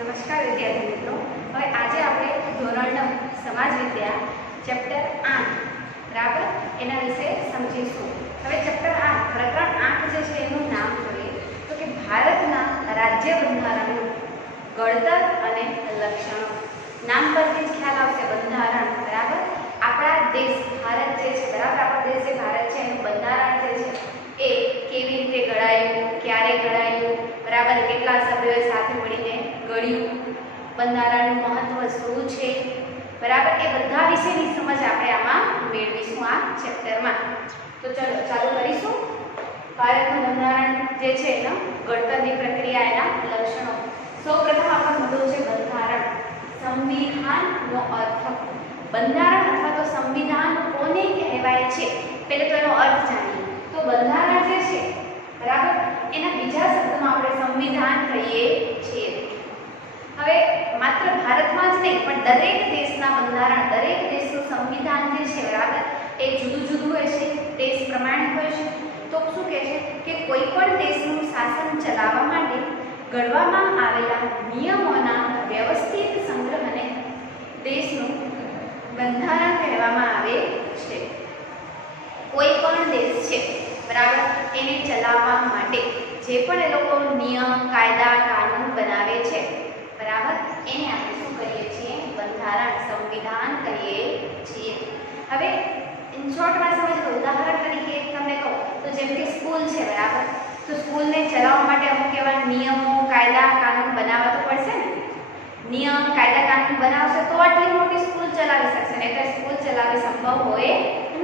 નમસ્કાર વિદ્યાર્થી મિત્રો, હવે આજે આપણે ધોરણ 9 સમાજ વિદ્યા ચેપ્ટર 8 બરાબર એના વિશે સમજીશું। હવે ચેપ્ટર 8 પ્રકરણ 8 જે છે એનું નામ જોઈએ તો કે ભારતના રાજ્ય બંધારણનું ઘડતર અને લક્ષણો। નામ પરથી જ ખ્યાલ આવશે બંધારણ બરાબર। આપણા દેશ ભારત જે છે બરાબર, આપણો દેશ જે ભારત છે એનું બંધારણ જે છે એ કેવી રીતે ઘડાયું, ક્યારે ઘડાયું બરાબર, કેટલા સભ્યોએ સાથે મળીને ઘડ્યું, બંધારણનું મહત્વ શું છે બરાબર, એ બધા વિશેની સમજ આપણે આમાં મેળવીશું આ ચેપ્ટરમાં। તો ચલો ચાલુ કરીશું। ભારતનું બંધારણ જે છે એના ઘડતરની પ્રક્રિયા, એના લક્ષણો। સૌપ્રથમ આપણો મુદ્દો છે બંધારણ, સંવિધાનનો અર્થ। બંધારણ અથવા તો સંવિધાન કોને કહેવાય છે પહેલે તો એનો અર્થ જાણીએ। તો બંધારણ જે છે બરાબર, એના બીજા શબ્દમાં આપણે સંવિધાન કહીએ છીએ। હવે માત્ર ભારતમાં જ નહીં પણ દરેક દેશના બંધારણ, દરેક દેશનું સંવિધાન જે છે બરાબર એ જુદું જુદું હોય છે, દેશ પ્રમાણિત હોય છે। તો શું કહે છે કે કોઈ પણ દેશનું શાસન ચલાવવા માટે ઘડવામાં આવેલા નિયમોના વ્યવસ્થિત સંગ્રહને દેશનું બંધારણ કહેવામાં આવે છે। કોઈ પણ દેશ છે બરાબર, એને ચલાવવા માટે જે પણ એ લોકો નિયમ, કાયદા, કાનૂન બનાવે છે બરાબર, એને આપણે શું કહીએ છીએ? બંધારણ, સંવિધાન કહીએ છીએ। હવે ઇન શોર્ટમાં સમજો, ઉદાહરણ તરીકે તમને કહું તો જેમ કે સ્કૂલ છે બરાબર, તો સ્કૂલને ચલાવવા માટે અમુક એવા નિયમો, કાયદા, કાનૂન બનાવવા તો પડશે ને। નિયમ, કાયદા, કાનૂન બનાવશે તો આટલી મોટી સ્કૂલ ચલાવી શકશે, નહીં તો સ્કૂલ ચલાવવી સંભવ હોય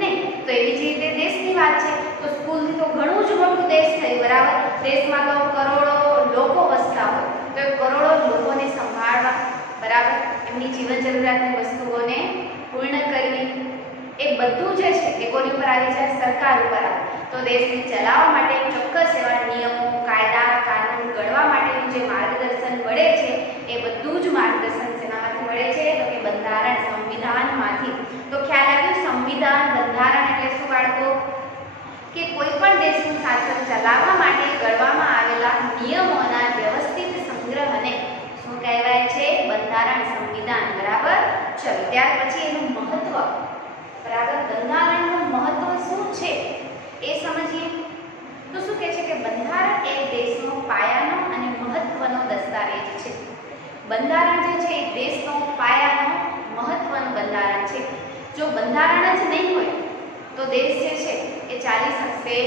નહીં। તો એવી જ રીતે દેશની વાત છે, તો સ્કૂલથી તો ઘણું જ મોટું દેશ થયું બરાબર। દેશમાં તો કરોડો લોકો વસતા હોય, તો એ કરોડો લોકોને સંભાળવા બરાબર, એમની જીવન જરૂરિયાતની વસ્તુઓને પૂર્ણ કરવી, એ બધું જે છે એ કોની ઉપર આવી જાય? સરકાર ઉપર આવે। તો દેશને ચલાવવા માટે ચોક્કસ એવા નિયમો, કાયદા, કાનૂન ઘડવા માટેનું જે માર્ગદર્શન મળે છે એ બધું જ માર્ગદર્શન શેનામાંથી મળે છે? તો કે બંધારણ, સંવિધાનમાંથી। તો ખ્યાલ આવ્યો? સંવિધાન, બંધારણ એટલે શું બાળકો? કે કોઈ પણ દેશનું શાસન ચલાવવા માટે ઘડવામાં આવેલા નિયમોના વ્યવસ્થિત સંગ્રહને શું કહેવાય છે? બંધારણ, સંવિધાન બરાબર। ચલો ત્યાર પછી એનું મહત્વ બરાબર, બંધારણનું મહત્વ શું છે એ સમજીએ। તો શું કહે છે કે બંધારણ એ દેશનો પાયાનો અને મહત્વનો દસ્તાવેજ છે। બંધારણ જે છે એ દેશનો પાયાનો મહત્વનું બંધારણ છે। જો બંધારણ જ નહીં હોય તો દેશ જે છે એ ચાલી શકશે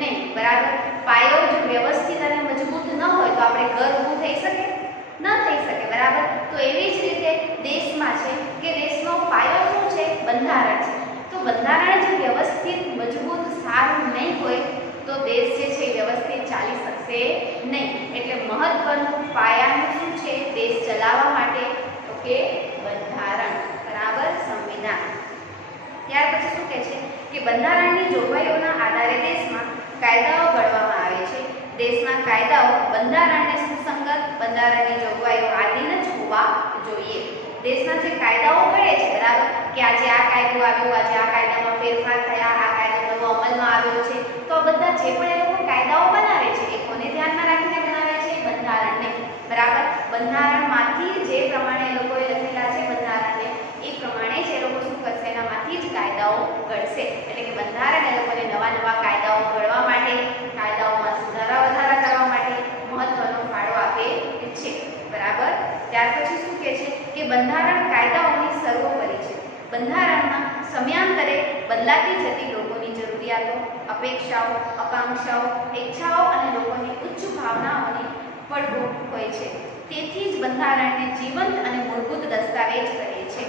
નહીં બરાબર। પાયો જો વ્યવસ્થિત અને મજબૂત ન હોય તો આપણે ઘર ઊભું થઈ શકે? ન થઈ શકે બરાબર। તો એવી જ રીતે દેશમાં છે કે દેશનો પાયો શું છે? બંધારણ છે। તો બંધારણ જે વ્યવસ્થિત, મજબૂત, સારું નહીં હોય તો દેશ જે છે વ્યવસ્થિત ચાલી શકશે નહીં। એટલે મહત્વનું પાયાનું શું છે દેશ ચલાવવા માટે? તો કે બંધારણ બરાબર, સંવિધાન। ત્યાર પછી શું કહે છે કે બંધારણની જોગવાઈઓના આધારે દેશમાં કાયદાઓ ઘડવામાં આવે છે। દેશના કાયદાઓ બંધારણને સુસંગત, બંધારણની જોગવાઈઓ આધીન જ હોવા જોઈએ। દેશના જે કાયદાઓ ઘડે છે બરાબર, કે આજે આ કાયદો આવ્યો, આજે આ કાયદામાં ફેરફાર થયા, આ કાયદો નવો અમલમાં આવ્યો છે, તો બધા જે પણ એ લોકો કાયદાઓ બનાવે છે એ કોને ધ્યાનમાં રાખીને બનાવે છે? બંધારણને બરાબર। બંધારણમાંથી જે પ્રમાણે એ લોકોએ લખેલા છે બંધારણને, એ પ્રમાણે જ એ લોકો શું કરશે? એનામાંથી જ કાયદાઓ ઘડશે। એટલે કે બંધારણ એ લોકોને નવા નવા કાયદાઓ ઘડવા માટે, કાયદાઓમાં સુધારા વધારા કરવા માટે મહત્વનો ફાળો આપે છે બરાબર। ત્યાર પછી શું કહે છે કે બંધારણ કાયદાઓની સર્વોપરી છે। બંધારણમાં સમયાંતરે બદલાતી જતી લોકોની જરૂરિયાતો, અપેક્ષાઓ, આકાંક્ષાઓ, ઈચ્છાઓ અને લોકોની ઉચ્ચ ભાવનાઓની પડઘો હોય છે। તેથી જ બંધારણને જીવંત અને મૂળભૂત દસ્તાવેજ કહે છે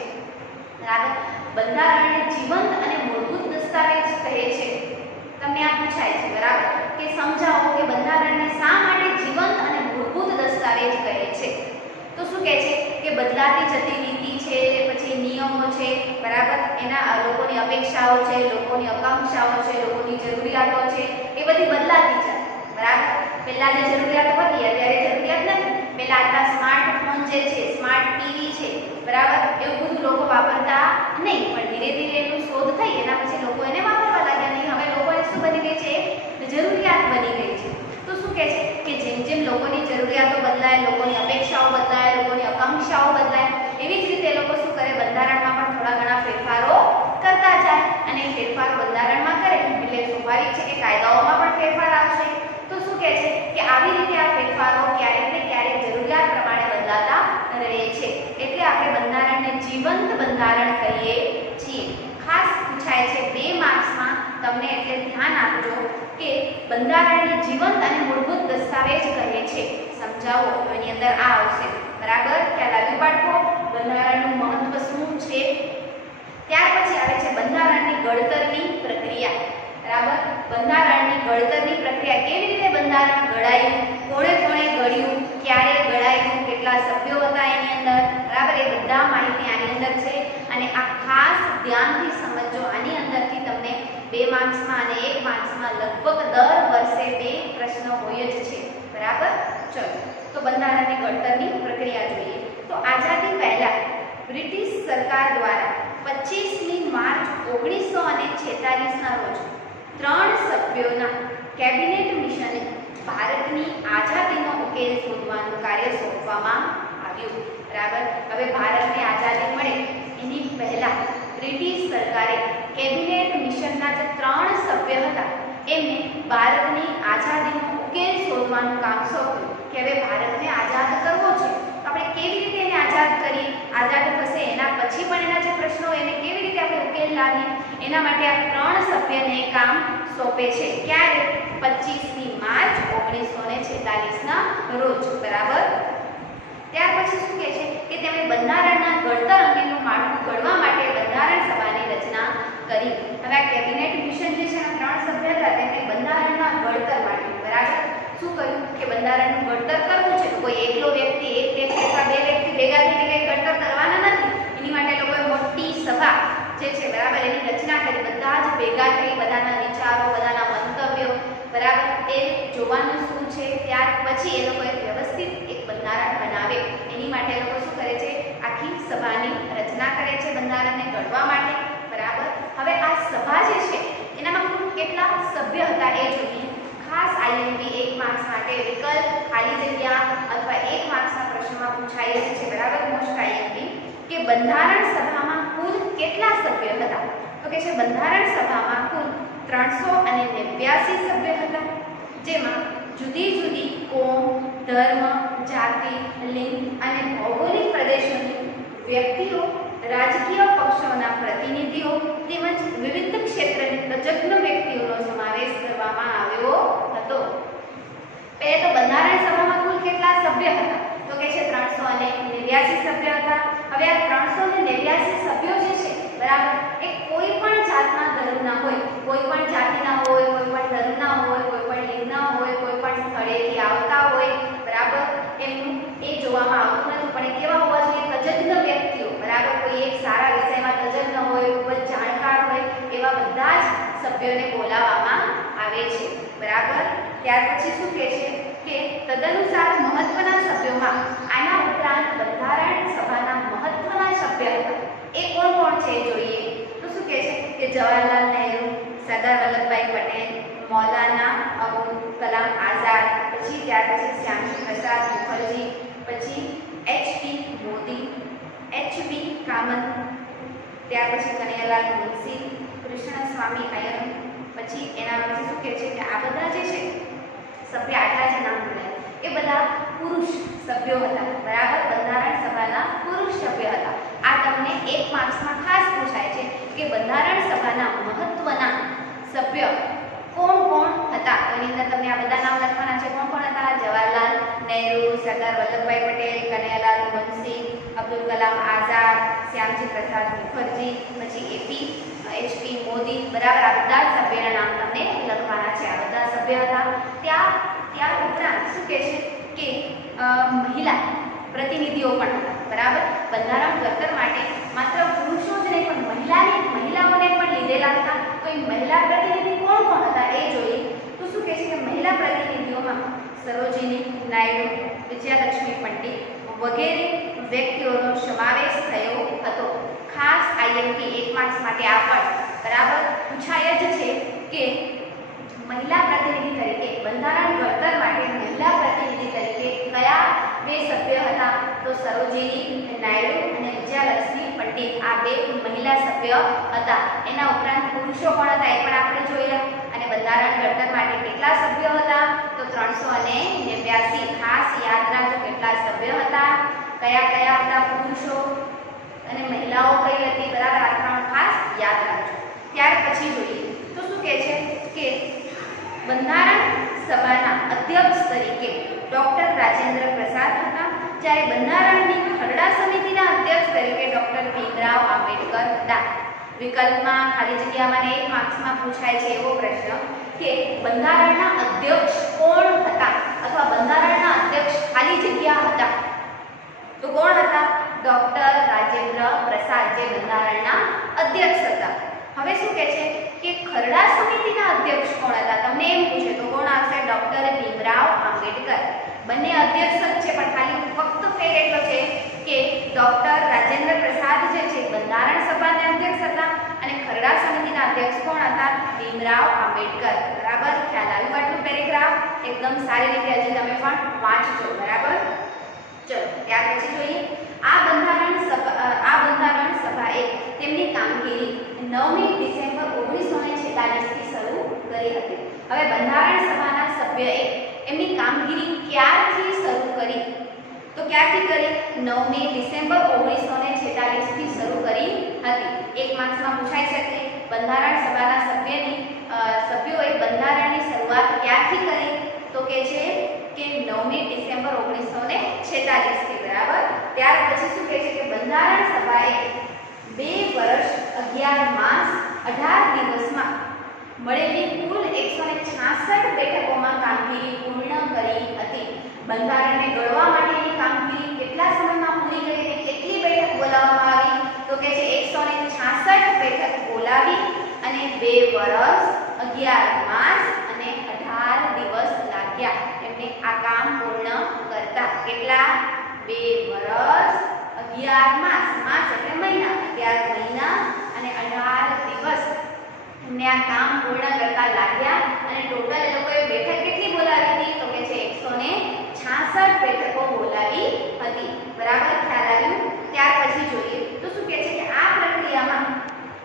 બરાબર। બંધારણને જીવંત અને મૂળભૂત દસ્તાવેજ કહે છે। તમને આ પૂછાય છે બરાબર કે સમજાવો કે બંધારણને શા માટે જીવંત અને મૂળભૂત દસ્તાવેજ કહે છે? તો શું કહે છે કે બદલાતી જતી નીતિ છે, પછી નિયમો છે બરાબર, એના લોકોની અપેક્ષાઓ છે, લોકોની આકાંક્ષાઓ છે, લોકોની જરૂરિયાતો છે, એ બધી બદલાતી જાય બરાબર। પહેલા જે જરૂરિયાતો હતી અત્યારે જરૂરિયાત નથી। પહેલા આટલા સ્માર્ટફોન જે છે, સ્માર્ટ ટીવી છે બરાબર, એવું બધું લોકો વાપરતા નહીં, પણ ધીરે ધીરે એનું શોધ થઈ, એના પછી લોકો એને વાપરવા લાગ્યા નહીં। હવે લોકોને શું બની ગઈ છે? જરૂરિયાત બની ગઈ છે। તો શું કહે છે કે જેમ જેમ લોકોની જરૂરિયાતો બદલાય, લોકોની અપેક્ષાઓ બદલાય, લોકો બંધારણમાં પણ થોડા ઘણા ફેરફારો કરતા જાય અને ફેરફારો બંધારણમાં કરે એટલે સ્વાભાવિક છે કે કાયદાઓમાં પણ ફેરફાર આવશે. તો શું કહે છે કે આવી રીતે આ ફેરફારો ક્યારેક ને ક્યારેક જરૂરિયાત પ્રમાણે બદલાતા રહે છે, એટલે આપણે બંધારણને જીવંત બંધારણ કહીએ છીએ. ખાસ પૂછાય છે 2 માર્ક્સમાં તમને, એટલે ધ્યાન આપજો કે બંધારણને જીવંત અને મૂળભૂત દસ્તાવેજ કહે છે. સમજાવો તો એની અંદર આ આવશે. બરાબર, ખ્યાલ આવ્યો બાળકો? બંધારણનું મહત્વ શું છે. ત્યાર પછી આવે છે બંધારણની ઘડતરની પ્રક્રિયા. બરાબર, બંધારણની ઘડતરની પ્રક્રિયા, કેવી રીતે બંધારણ ઘડાયું, કોણે કોણે ઘડ્યું, ક્યારે ઘડાયું, કેટલા સભ્યો હતા એની અંદર. બરાબર, એ બધા માહિતી આની અંદર છે અને આ ખાસ ધ્યાનથી સમજો. આની અંદરથી તમને 2 માર્ક્સમાં અને 1 માર્ક્સમાં લગભગ દર વર્ષે 2 પ્રશ્નો હોય જ છે. બરાબર, ચલો તો બંધારણની ઘડતરની પ્રક્રિયા જોઈએ. તો આઝાદી પહેલા બ્રિટિશ સરકાર દ્વારા 25મી માર્ચ 1946ના રોજ 3 સભ્યોના કેબિનેટ મિશને ભારતની આઝાદીનો ઉકેલ શોધવાનું કાર્ય સોંપવામાં આવ્યું. બરાબર, હવે ભારતને આઝાદી મળે એની પહેલા બ્રિટિશ સરકારે કેબિનેટ મિશનના જે 3 સભ્ય હતા એમને ભારતની આઝાદીનો ઉકેલ શોધવાનું કામ સોંપ્યું કે હવે ભારતને આઝાદ કરવો છે, તો આપણે કેવી રીતે એને આઝાદ કરીએ, આઝાદ થશે એના પછી પણ એના જે પ્રશ્નો એને કેવી રીતે આપણે ઉકેલ લાવીએ, એના માટે આ 3 સભ્યને કામ સોંપે છે. ક્યારે? 25મી માર્ચ 1946ના રોજ. બરાબર, ત્યાર પછી શું કહે છે કે તેમણે બંધારણના ઘડતર અંગેનું માળખું ઘડવા માટે બંધારણ સભાની રચના કરી. હવે આ કેબિનેટ મિશન જે છે આ 3 સભ્ય હતા તેમણે બંધારણના ઘડતર માટે, બરાબર, શું કર્યું કે બંધારણનું ઘડતર કરવું છે તો કોઈ એકલો વ્યક્તિ, એક વ્યક્તિ અથવા 2 વ્યક્તિ ભેગા થઈને કંઈ ઘડતર કરવાના નથી. એની માટે લોકોએ મોટી સભા જે છે, બરાબર, એની રચના કરી. બધા જ ભેગા થઈ બધાના વિચારો, બધાના મંતવ્યો, બરાબર, એ જોવાનું શું છે. ત્યાર પછી એ લોકોએ વ્યવસ્થિત એક બંધારણ બનાવે. એની માટે એ લોકો શું કરે છે, આખી સભાની રચના કરે છે બંધારણને ઘડવા માટે. બરાબર, હવે આ સભા જે છે એનામાં કુલ કેટલા સભ્ય હતા એ જોઈએ. ખાસ આઈએમપી 1 માર્ક્સ માટે વિકલ્પ, ખાલી જગ્યા અથવા 1 માર્ક્સના પ્રશ્નમાં પૂછાય જ છે. બરાબર, મોસ્ટ આઈએમપી કે બંધારણ સભામાં કુલ કેટલા સભ્ય હતા. તો કે છે બંધારણ સભામાં કુલ 389 સભ્ય હતા, જેમાં જુદી જુદી કોમ, ધર્મ, જાતિ, લિંગ અને ભૌગોલિક પ્રદેશોની વ્યક્તિઓ, રાજકીય પક્ષોના પ્રતિનિધિઓ તેમજ વિવિધ ક્ષેત્રની તજજ્ઞ વ્યક્તિઓનો સમાવેશ કરવામાં આવ્યો હતો. પહેલા તો બંધારણ સભામાં કુલ કેટલા સભ્ય હતા તો કે છે 389 સભ્ય હતા. હવે આ 389 સભ્યો જે છે, બરાબર, એ કોઈ પણ જાતના ધર્મના હોય, કોઈ પણ જાતિના હોય, કોઈ પણ ધર્મના હોય, કોઈ પણ લિંગના હોય, કોઈ પણ સ્થળેથી આવતા હોય, બરાબર, એમનું એ જોવામાં આવતું નથી. પણ એ કેવા હોવા જોઈએ? તજજ્ઞ વ્યક્તિઓ. બરાબર, કોઈ એક સારા વિષયમાં તજજ્ઞ હોય, ખૂબ જ જાણકાર હોય, એવા બધા જ સભ્યોને બોલાવવામાં આવે છે. બરાબર, ત્યાર પછી શું કહે છે કે તદનુસાર મહત્વના સભ્યોમાં આના ઉપરાંત બંધારણ સભાના મહત્વના સભ્ય હતા. એ કોણ કોણ છે જોઈએ. તો શું કહે છે કે જવાહરલાલ નહેરુ, સરદાર વલ્લભભાઈ પટેલ, મૌલાના અબુલ કલામ આઝાદ, પછી ત્યાર પછી શ્યામજી પ્રસાદ મુખર્જી, પછી એચપી મોદી, એચબી કામત, ત્યાર પછી કનૈયાલાલ મુનશી, કૃષ્ણ સ્વામી અય્યર, પછી એના પછી શું કહે છે કે આ બધા જે છે સભ્ય, આટલા જે નામ બોલ્યા એ બધા પુરુષ સભ્યો હતા. બરાબર, બંધારણ સભાના પુરુષ સભ્ય હતા. આ તમને 1 માર્ક્સમાં ખાસ પૂછાય છે કે બંધારણ સભાના મહત્વના સભ્ય કોણ કોણ હતા. તો એની અંદર તમને આ બધા નામ લખવાના છે. કોણ કોણ હતા? જવાહરલાલ નહેરુ, સરદાર વલ્લભભાઈ પટેલ, કનૈયાલાલ મુનશી, અબ્દુલ કલામ આઝાદ, શ્યામજી પ્રસાદ મુખર્જી, પછી એચપી મોદી. બરાબર, આ બધા સભ્યના નામ તમને લખવાના છે. આ બધા સભ્ય હતા. ત્યાર ઉપરાંત શું કહે છે કે મહિલા પ્રતિનિધિઓ પણ હતા. બરાબર, બંધારણ ઘડતર માટે માત્ર પુરુષો જ નહીં પણ મહિલાઓને પણ લીધેલા હતા. તો એ મહિલા પ્રતિનિધિ કોણ કોણ હતા એ જોઈએ. તો શું કહે છે કે મહિલા પ્રતિનિધિઓમાં સરોજિની નાયડુ, વિજયાલક્ષ્મી પંડિત વગેરે વ્યક્તિઓનો સમાવેશ થયો હતો. ખાસ આઈએમપી 1 માર્ક્સ માટે આ પણ બરાબર પૂછાય જ છે કે મહિલા પ્રતિનિધિ તરીકે બંધારણ ઘડતર માટે મહિલા પ્રતિનિધિ તરીકે કયા 2 સભ્ય હતા? તો સરોજિની નાયડુ અને વિજયાલક્ષ્મી પંડિત. સભ્યની આ બે મહિલા સભ્ય હતા. એના ઉપરાંત પુરુષો પણ હતા, એ પણ આપણે જોયા. અને બંધારણ ઘડતર માટે કેટલા સભ્યો હતા? તો 389. ખાસ યાદ રાખજો કેટલા સભ્ય હતા, કયા કયા હતા પુરુષો અને મહિલાઓ કઈ હતી. બરાબર, આ ત્રણ ખાસ યાદ રાખજો. ત્યાર પછી જોઈએ તો શું કહે છે કે બંધારણ સભાના અધ્યક્ષ તરીકે ડોક્ટર રાજેન્દ્ર પ્રસાદ હતા, જ્યારે બંધારણની ખરડા સમિતિના અધ્યક્ષ તરીકે ડોક્ટર ભીમરાવ આંબેડકર હતા. વિકલ્પમાં ખાલી જગ્યામાં 1 માર્ક્સમાં પૂછાય છે એવો પ્રશ્ન કે બંધારણના અધ્યક્ષ કોણ હતા અથવા બંધારણના અધ્યક્ષ ખાલી જગ્યા હતા, તો કોણ હતા? ડોક્ટર રાજેન્દ્ર પ્રસાદ જે બંધારણના અધ્યક્ષ હતા. હવે શું કહે છે કે ખરડા સમિતિના અધ્યક્ષ કોણ હતા? તમને એમ પૂછે તો કોણ આવશે? ડોક્ટર ભીમરાવ આંબેડકર. બંને અધ્યક્ષ જ છે, પણ ખાલી ફક્ત ફેર એટલો છે કે ડોક્ટર રાજેન્દ્ર પ્રસાદ જે છે બંધારણ સભાના અધ્યક્ષ હતા અને ખરડા સમિતિના અધ્યક્ષ કોણ હતા? ભીમરાવ આંબેડકર. બરાબર, ખ્યાલ આવ્યું આટલું પેરેગ્રાફ? એકદમ સારી રીતે હજી તમે પણ વાંચજો. બરાબર, ચલો ત્યાર પછી જોઈએ આ બંધારણ સભાએ તેમની કામગીરી 9મી ડિસેમ્બર 1946 થી શરૂ કરી હતી. હવે બંધારણ સભાના સભ્યએ એમની કામગીરી ક્યારથી શરૂ કરી? તો ક્યારથી કરી? 9મી ડિસેમ્બર 1946 થી શરૂ કરી હતી. 1 માર્ક્સમાં પૂછાઈ શકે બંધારણ સભાના સભ્યોએ બંધારણની શરૂઆત ક્યારથી કરી? તો કે છે કે 9મી ડિસેમ્બર 1946 થી. બરાબર, ત્યાર પછી શું કહે છે કે બંધારણ સભાએ 2 વર્ષ 11 માસ 18 દિવસમાં મળેલી કુલ 166 બેઠકોમાં કામગીરી પૂર્ણ કરી હતી. બંધારણને ઘડવા માટેની કામગીરી કેટલા સમયમાં પૂરી કરી અને કેટલી બેઠક બોલાવવામાં આવી? તો કે છે 166 બેઠક બોલાવી અને 2 વર્ષ 11 માસ અને 18 દિવસ લાગ્યા એમને આ કામ પૂર્ણ કરતા. કેટલા? 2 વર્ષ 11 માસ, માસ એટલે મહિના, 11 મહિના અને 18 દિવસ એમને આ કામ પૂર્ણ કરતા લાગ્યા. અને ટોટલ એ લોકોએ બેઠક કેટલી બોલાવી હતી? તો કે છે 166 બેઠકો બોલાવી હતી. બરાબર, ખ્યાલ આવ્યું? ત્યાર પછી જોઈએ તો શું કહે છે કે આ પ્રક્રિયામાં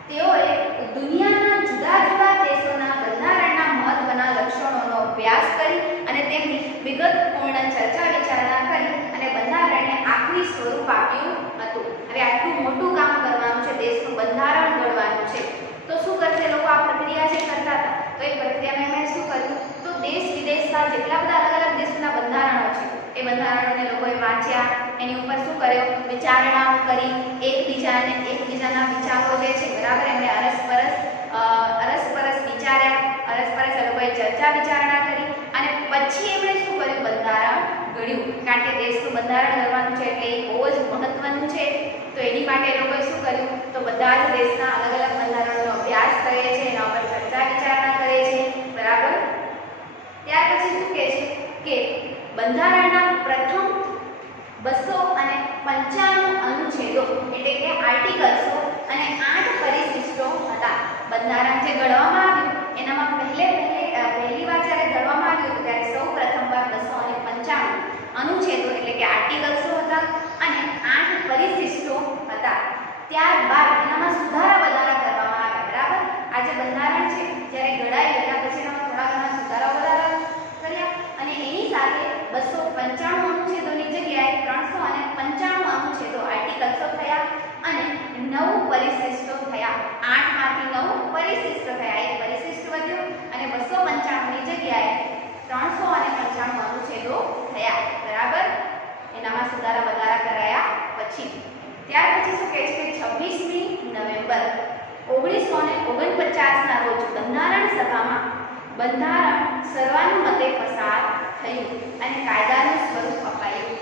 તેઓએ દુનિયાના જુદા જુદા દેશોના બંધારણના મહત્વના લક્ષણોનો અભ્યાસ કરી અને તેમની વિગતપૂર્ણ ચર્ચા વિચારણા કરી અને બંધારણને આખરી સ્વરૂપ આપ્યું હતું. હવે આટલું મોટું કામ કરવાનું છે, દેશનું બંધારણ ઘડવાનું છે, તો શું કરશે લોકો? આ પ્રક્રિયા જે કરતા હતા તો એ પ્રક્રિયામાં એમણે શું કર્યું? તો દેશ વિદેશના જેટલા બધા અલગ અલગ દેશોના બંધારણો છે એ બંધારણોને લોકોએ વાંચ્યા, એની ઉપર શું કર્યો? વિચારણાઓ કરી, એકબીજાના વિચારો જે છે બરાબર એમને અરસપરસ વિચાર્યા, અરસપરસ એ લોકોએ ચર્ચા વિચારણા કરી અને પછી એમણે શું કર્યું? બંધારણ ઘડ્યું. કારણ કે દેશનું બંધારણ ઘડવાનું છે એટલે એ બહુ જ મહત્વનું છે, તો એની માટે એ લોકોએ શું કર્યું? તો બધા જ દેશના અલગ અલગ બંધારણોનો અભ્યાસ કરે છે, એના ઉપર ચર્ચા વિચારણા કરે છે. બરાબર, ત્યાર પછી શું કહે છે કે બંધારણના પ્રથમ 295 અનુચ્છેદો એટલે કે આર્ટિકલ્સો અને 8 પરિશિષ્ટો હતા. બંધારણ જે ઘડવામાં આવ્યું એનામાં પહેલી વાર જ્યારે ઘડવામાં આવ્યું હતું ત્યારે સૌ પ્રથમવાર 295 અનુચ્છેદો એટલે કે આર્ટિકલ્સો હતા અને 8 પરિશિષ્ટો હતા. ત્યારબાદ એનામાં સુધારા વધારા કરવામાં આવ્યા. બરાબર, આ જે બંધારણ છે જ્યારે ઘડાયું એના પછી એનામાં થોડા ઘણા સુધારા વધારા કર્યા અને એની સાથે 295 અનુચ્છેદોની જગ્યાએ 395 અનુચ્છેદો આર્ટિકલ્સો થયા અને 9 પરિશિષ્ટો થયા. 8 માંથી 9 પરિશિષ્ટો થયા, એક પરિશિષ્ટ વધ્યો અને 295 ની જગ્યાએ 395 અનુચ્છેદો થયા. બરાબર, એનામાં સુધારા વધારા કરાયા પછી ત્યાર પછી શું કહે છે કે 26મી નવેમ્બર 1949 ના રોજ બંધારણ સભામાં બંધારણ સર્વાનુમતે પસાર થયું અને કાયદાનું સ્વરૂપ અપાયું.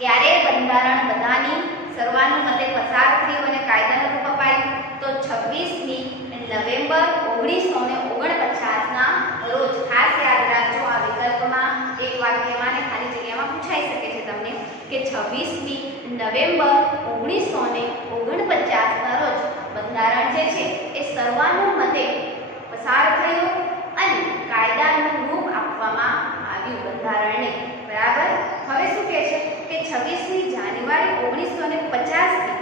ક્યારે બંધારણ બધાની સર્વાનુમતે પસાર થયું અને કાયદાનું રૂપ અપાયું? તો 26મી નવેમ્બર 1949 ના રોજ. ખાસ યાદ રાખજો, આ વિકલ્પમાં એક વાક્યમાં ને ખાલી જગ્યામાં પૂછાઈ શકે છે તમને કે 26મી નવેમ્બર 1949 ના રોજ બંધારણ જે છે એ સર્વાનુમતે પસાર થયું અને કાયદાનું રૂપ આપવામાં આવ્યું બંધારણને. બરાબર, હવે શું કહે છે કે 26મી જાન્યુઆરી 1950 થી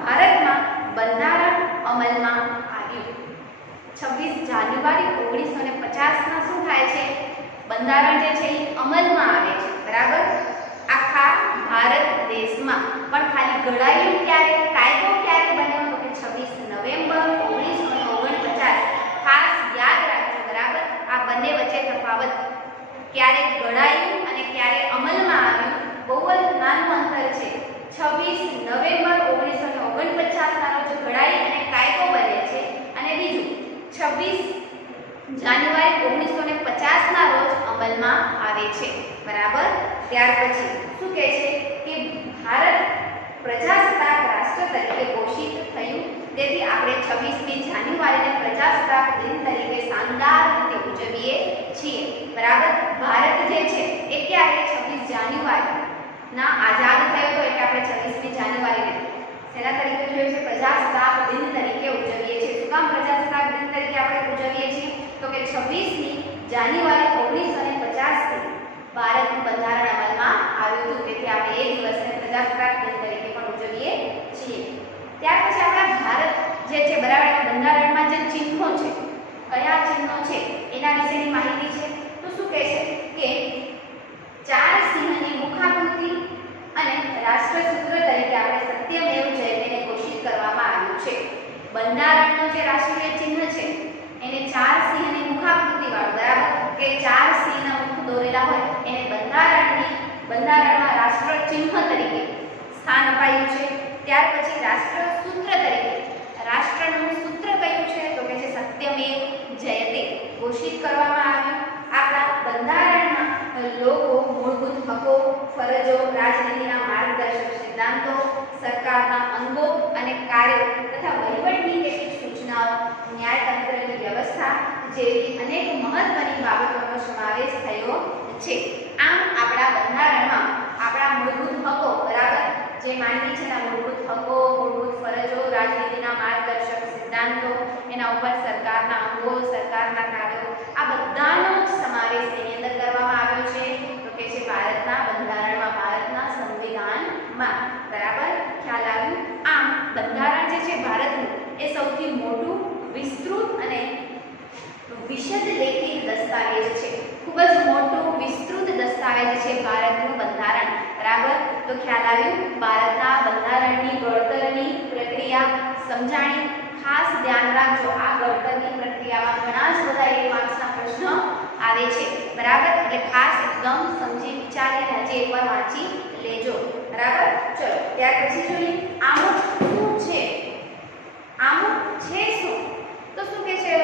ભારતમાં બંધારણ અમલમાં આવ્યું. 26 જાન્યુઆરી 1950 શું થાય છે? બંધારણ જે છે એ અમલમાં આવે છે. બરાબર, આખા ભારત દેશમાં. પણ ખાલી ઘડાયું ક્યારે, કાયદો ક્યારે બન્યો? તો કે 26 નવેમ્બર 1949. ખાસ યાદ રાખજો. બરાબર, આ બંને વચ્ચે તફાવત. ક્યારે ઘડાયું અને ક્યારે અમલમાં આવ્યું, બહુ જ નાનું અંતર છે. 26 નવેમ્બર 1949 ના રોજ ઘડાઈ અને કાયદો બને છે, અને બીજું 26 જાન્યુઆરી 1950 ના રોજ અમલમાં આવે છે. બરાબર, ત્યાર પછી શું કહે છે કે ભારત પ્રજાસત્તાક રાષ્ટ્ર તરીકે ઘોષિત થયું. તેથી આપણે 26મી જાન્યુઆરીને પ્રજાસત્તાક દિન તરીકે શાનદાર રીતે ઉજવીએ છીએ. બરાબર, ભારત જે છે એ ક્યારે 26 જાન્યુઆરી ના આઝાદ થયો હતો, એટલે આપણે 26મી જાન્યુઆરીને તેના તરીકે જોઈએ છે પ્રજાસત્તાક દિન તરીકે ઉજવીએ છીએ. શું કામ પ્રજાસત્તાક દિન તરીકે આપણે ઉજવીએ છીએ? તો કે 26મી જાન્યુઆરી 1950 થી ભારતનું બંધારણ અમલમાં આવ્યું હતું. તેથી આપણે એ દિવસને પ્રજાસત્તાક દિન તરીકે પણ ઉજવીએ છીએ. ત્યાર પછી આપણા ભારત જે છે, બરાબર, બંધારણમાં જે ચિહ્નો છે, કયા ચિહ્નો છે એના વિશેની માહિતી છે. તો શું કહે છે કે 4 સિંહની મુખાકૃતિ અને રાષ્ટ્રસૂત્ર તરીકે આપણે સત્યમેવ જયતેને ઘોષિત કરવામાં આવ્યું છે. બંધારણનું જે રાષ્ટ્રીય ચિહ્ન છે એને 4 સિંહની મુખાકૃતિ વાળું, બરાબર, કે 4 સિંહના મુખ દોરેલા હોય એને બંધારણમાં રાષ્ટ્ર ચિહ્ન તરીકે સ્થાન અપાયું છે. ત્યાર પછી રાષ્ટ્રસૂત્ર તરીકે રાષ્ટ્રનું સૂત્ર કયું છે? તો કે છે સત્યમેવ જયતે ઘોષિત કરવામાં આવ્યું. આપણા બંધારણમાં લોકો મૂળભૂત હકો, ફરજો, રાજનીતિના માર્ગદર્શક સિદ્ધાંતો, સરકારના અંગો અને કાર્યો તથા વહીવટની કેટલીક સૂચનાઓ, ન્યાયતંત્રની વ્યવસ્થા જેવી અનેક મહત્વની બાબતોનો સમાવેશ થયો છે. આમ આપણા બંધારણમાં આપણા મૂળભૂત હકો, બરાબર, જે માનવી છે એના મૂળભૂત હકો, મૂળભૂત ફરજો, રાજનીતિના માર્ગદર્શક સિદ્ધાંતો, એના ઉપર સરકારના અંગો, સરકારના કાર્યો, આ બધાનો સમાવેશ તેની અંદર કરવામાં આવ્યો છે. તો કે છે ભારતના બંધારણમાં, ભારતના સંવિધાનમાં. બરાબર, ખ્યાલ આવ્યું? આમ બંધારણ જે છે ભારતનું એ સૌથી મોટું, વિસ્તૃત અને વિશદ લેખિત દસ્તાવેજ છે. ખૂબ જ મોટું વિસ્તૃત દસ્તાવેજ છે ભારતનું બંધારણ. બરાબર, તો ખ્યાલ આવ્યું? ભારતના બંધારણની ઘડતરની પ્રક્રિયા સમજાણી. ખાસ ધ્યાન રાખજો, આ ઘડતરની પ્રક્રિયામાં ઘણા જ બધા 1 માર્ક્સના પ્રશ્નો આવે છે. બરાબર, એટલે ખાસ એકદમ સમજી વિચારીને હજી એકવાર વાંચી લેજો. બરાબર, ચલો ત્યાર પછી જોઈએ આમુખ શું છે. આમુખ છે શું? તો શું કહે છે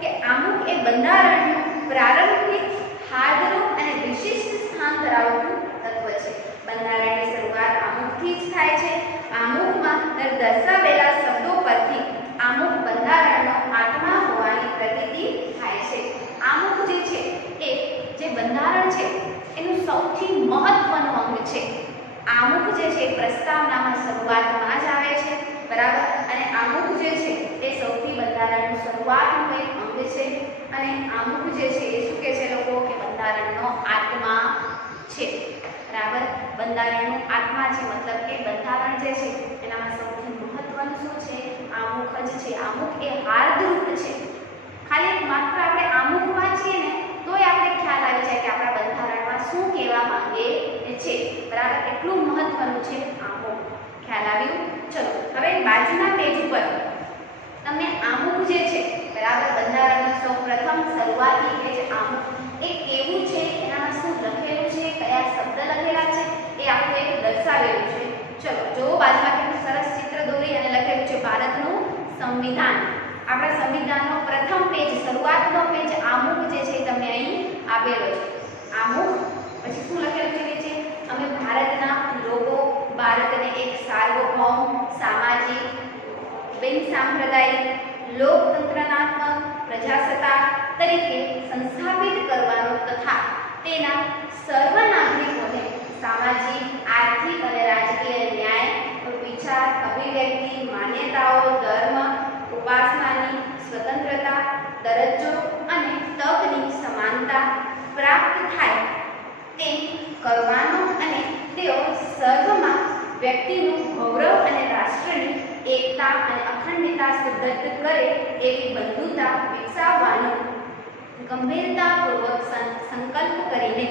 કે આમુખ એ બંધારણનું પ્રારંભિક, હાર્દરૂપ અને વિશિષ્ટ સ્થાન ધરાવતું તત્વ છે. બંધારણની શરૂઆત આમુખથી જ થાય છે. આમુખમાં દર્શાવેલા શબ્દો પરથી આમુખ બંધારણનો આત્મા હોવાની પ્રતીતિ થાય છે. આમુખ જે છે એ જે બંધારણ છે એનું સૌથી મહત્વનું અંગ છે. આમુખ જે છે પ્રસ્તાવનામાં શરૂઆતમાં જ આવે છે. બરાબર, અને આમુખ જે છે એ સૌથી બંધારણનું શરૂઆતનું એક અંગ છે. અને આમુખ જે છે એ શું કહે છે લોકો? કે બંધારણનો આત્મા છે. બરાબર, બંધારણનો આત્મા છે, મતલબ કે બંધારણ જે છે એનામાં સૌથી મહત્વનું શું છે? આમુખ જ છે. આમુખ એ હાર્દરૂપ છે. ખાલી માત્ર આપણે આમુખ વાંચીએ ને તોય આપણે ખ્યાલ આવી જાય કે આપણા બંધારણમાં શું કહેવા માંગે છે. બરાબર, એટલું મહત્વનું છે આમુખ. ખ્યાલ આવ્યું? ચલો હવે બાજુના પેજ ઉપર તમને આમુખ જે છે, બરાબર, બંધારણનો સૌપ્રથમ શરૂઆતી પેજ આમુખ એ કેવું છે, એનામાં શું લખેલું છે, કયા શબ્દ લખેલા છે એ આખું એક દર્શાવેલું છે. ચલો જો બાજુમાં કેટલું સરસ ચિત્ર દોરી અને લખેલું છે ભારતનું સંવિધાન. આપણા સંવિધાનનો પ્રથમ પેજ, શરૂઆતનો પેજ આમુખ જે છે તમને અહીં આપેલો છે. આમુખ પછી શું લખેલું છે? અમે ભારતના લોકો ભારતને એક સાર્વભૌમ, સામાજિક, બિનસાંપ્રદાયિક, લોકતંત્રનાત્મક પ્રજાસત્તાક તરીકે સંસ્થાપિત કરવાનો તથા તેના સર્વ નાગરિકોને સામાજિક, આર્થિક અને રાજકીય ન્યાય, વિચાર, અભિવ્યક્તિ, માન્યતાઓ, ધર્મ, ઉપાસનાની સ્વતંત્રતા, દરજ્જો અને તકની સમાનતા પ્રાપ્ત થાય તેમ કરવાનો અને તેઓ સર્વમાં વ્યક્તિનું ગૌરવ અને રાષ્ટ્રની એકતા અને અખંડિતતા સુદ્રઢ કરે એવી બંધુતા વિકસાવવાનો ગંભીરતાપૂર્વક સંકલ્પ કરીને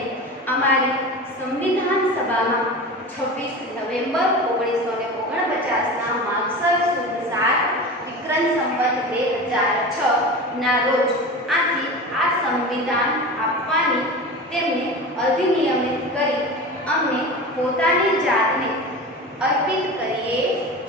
અમારી સંવિધાન સભામાં 26 નવેમ્બર 1949ના માગસર સુદ 7 વિક્રમ સંવત 2006 ના રોજ આથી આ સંવિધાન આપવાની તેમને અધિનિયમિત કરી અમને પોતાની જાતને અર્પિત કરીએ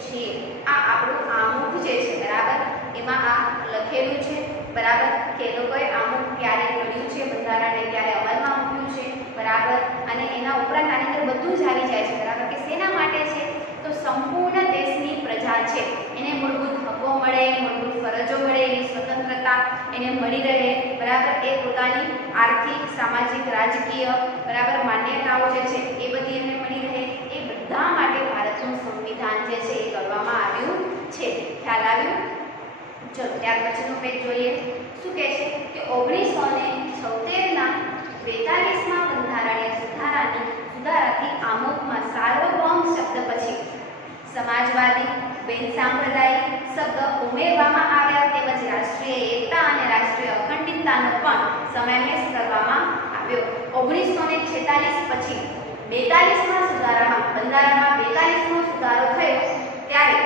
છીએ. આ આપણું આમુખ જે છે બરાબર, એમાં આ લખેલું છે બરાબર કે એ લોકોએ આમુખ ક્યારે ઘડ્યું છે, બંધારણને ક્યારે અમલમાં મૂક્યું છે બરાબર. અને એના ઉપરાંત આની અંદર બધું જ આવી જાય છે બરાબર કે શેના માટે છે, તો સંપૂર્ણ દેશની પ્રજા છે એને મૂળભૂત હકો મળે, મૂળભૂત ફરજો મળે, એની સ્વતંત્રતા એને મળી રહે બરાબર. એ પોતાની આર્થિક, સામાજિક, રાજકીય બરાબર માન્યતાઓ જે છે એ બધી એને મળી રહે, એ બધા માટે ભારતનું સંવિધાન જે છે એ કરવામાં આવ્યું છે. ખ્યાલ આવ્યું? ચલો ત્યાર પછીનું પેજ જોઈએ. શું કહે છે કે 1976ના 42મા બંધારણીય સુધારાથી આમુખમાં સાર્વભૌમ શબ્દ પછી સમાજવાદી, બિનસાંપ્રદાયિક શબ્દ ઉમેરવામાં આવ્યા, તેમજ રાષ્ટ્રીય એકતા અને રાષ્ટ્રીય અખંડિતતાનો પણ સમાવેશ કરવામાં આવ્યો. 1946 પછી 42મા સુધારામાં બંધારણમાં 42મો સુધારો થયો ત્યારે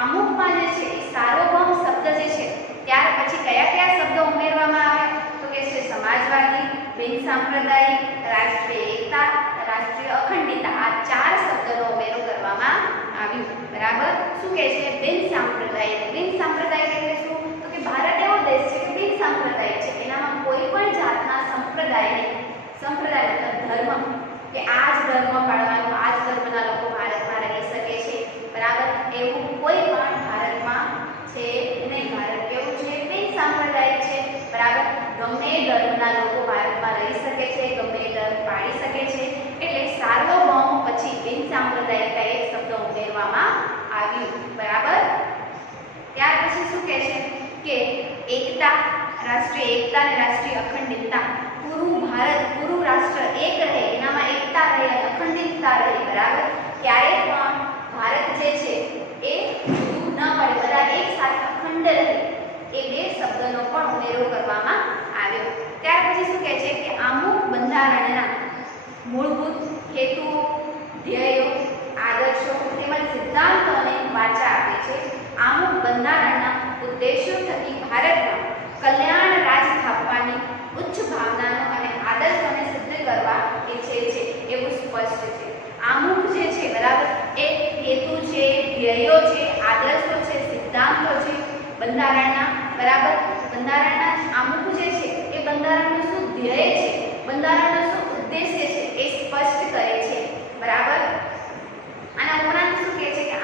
આમુખમાં જે છે સાર્વભૌમ શબ્દ જે છે ત્યાર પછી કયા કયા શબ્દો ઉમેરવામાં આવ્યા, તો કે છે સમાજવાદી, બિનસાંપ્રદાયિક, રાષ્ટ્રીય એકતા, રાષ્ટ્રીય અખંડિતતા, આ 4 શબ્દનો ઉમેરો કરવામાં આવ્યો બરાબર. શું કહે છે બિનસાંપ્રદાયિક? બિનસાંપ્રદાયિક એટલે શું, તો કે ભારત એવો દેશ છે કે બિનસાંપ્રદાયિક છે, એનામાં કોઈ પણ જાતના સંપ્રદાય નહીં. સંપ્રદાય મતલબ ધર્મ, કે આ જ ધર્મ પાળવાનો, આ જ ધર્મના લોકો ભારતમાં રહી શકે છે બરાબર, એવું કોઈ પણ ભારતમાં છે નહીં. ભારત કેવું છે? બિનસાંપ્રદાયિક છે બરાબર. ગમે ધર્મના લોકો ભારતમાં રહી શકે છે, ગમે ધર્મ પાળી શકે છે. એટલે સાર્વભૌમ પછી બિનસાંપ્રદાયિકતા એક શબ્દ ઉમેરવામાં આવ્યું બરાબર. ત્યાર પછી શું કહે છે કે એકતા, રાષ્ટ્રીય એકતા અને રાષ્ટ્રીય અખંડિતતા, પૂરું ભારત, પૂરું રાષ્ટ્ર એક રહે, એનામાં એકતા રહે અને અખંડિતતા રહે બરાબર. ક્યારે પણ ભારત જે છે એ જુદું ન પડે, બધા એક સાથે અખંડ રહે, એ બે શબ્દનો પણ ઉમેરો કરવામાં આવ્યો. ત્યાર પછી શું કહે છે કે આમુખ બંધારણના મૂળભૂત હેતુઓ, ધ્યેયો, આદર્શો તેમજ સિદ્ધાંતોને વાચા આપે છે. આમુખ બંધારણના ઉદ્દેશો થકી ભારતમાં કલ્યાણ રાજ સ્થાપવાની ઉચ્ચ ભાવનાનો અને આદર્શોને સિદ્ધ કરવા ઈચ્છે છે એવું સ્પષ્ટ છે. આમુખ જે છે બરાબર એ હેતુ છે, ધ્યેયો છે, આદર્શો છે, સિદ્ધાંતો છે બંધારણના બરાબર. બંધારણના આમુખ જે છે એ બંધારણનું શું ધ્યેય છે, બંધારણનો શું ઉદ્દેશ્ય છે એ સ્પષ્ટ કરે છે બરાબર. આના ઉપરાંત શું કહે છે કે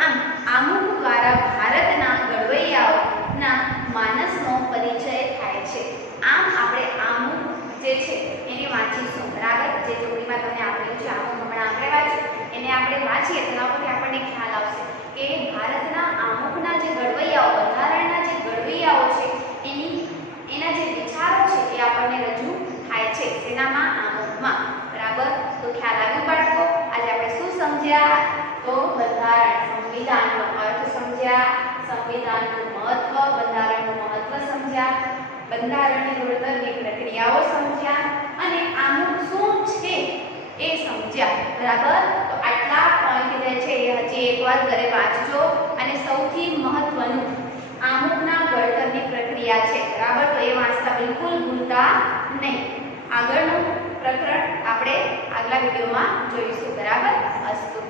આમુખ દ્વારા ભારતના ઘડવૈયાઓના માનસનો પરિચય થાય છે. આમ આપણે આમુખ જે છે એને વાંચીશું બરાબર. જે ચોપડીમાં તમને આપેલું છે આમુખ હમણાં આપણે વાંચ્યું, એને આપણે વાંચીએ તેના પરથી આપણને ખ્યાલ આવશે કે ભારતના આમુખના જે ઘડવૈયાઓ, બંધારણના જે ઘડવૈયાઓ છે એના જે વિચારો છે એ આપણને રજૂ થાય છે તેનામાં આમુખમાં બરાબર. તો ખ્યાલ આવ્યું બાળકો? આજે આપણે શું સમજ્યા? તો બંધારણ, સંવિધાનનો અર્થ સમજ્યા, સંવિધાનનું મહત્વ, બંધારણનું મહત્વ સમજ્યા, બંધારણની ઘડતરની પ્રક્રિયાઓ સમજ્યા અને આમુખ શું છે એ સમજ્યા બરાબર. તો આટલા પોઈન્ટ જે છે એ હજી એકવાર ઘરે વાંચજો. અને સૌથી મહત્વનું આમુખના ઘડતરની પ્રક્રિયા છે બરાબર, તો એ વાંચતા બિલકુલ ભૂલતા નહીં. આગળનું પ્રકરણ આપણે આગલા વિડીયોમાં જોઈશું બરાબર. અસ્તુ.